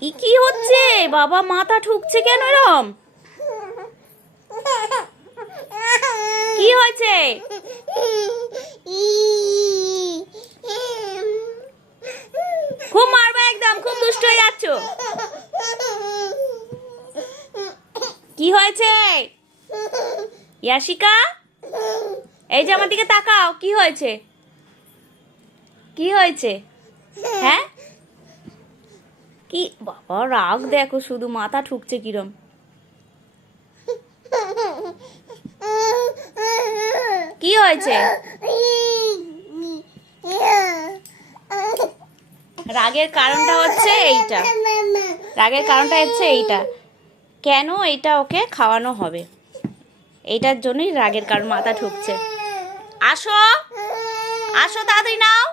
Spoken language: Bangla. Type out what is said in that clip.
কি হচ্ছে বাবা? মাথা ঠুকছে কেন এরম? কি হয়েছে? খুব মারবে একদম, খুব দুষ্ট হয়ে যাচ্ছ। কি হয়েছে ইয়াশিকা? এই যে আমার দিকে তাকাও, কি হয়েছে? কি হয়েছে? হ্যাঁ, কি বাবা রাগ দেখো, শুধু মাথা ঠুকছে কিরম। কি হয়েছে? রাগের কারণটা হচ্ছে এইটা, রাগের কারণটা হচ্ছে এইটা। কেন এইটা ওকে খাওয়ানো হবে, এইটার জন্যই রাগের কারণ, মাথা ঠুকছে। আসো আসো, তাড়াতাড়ি নাও।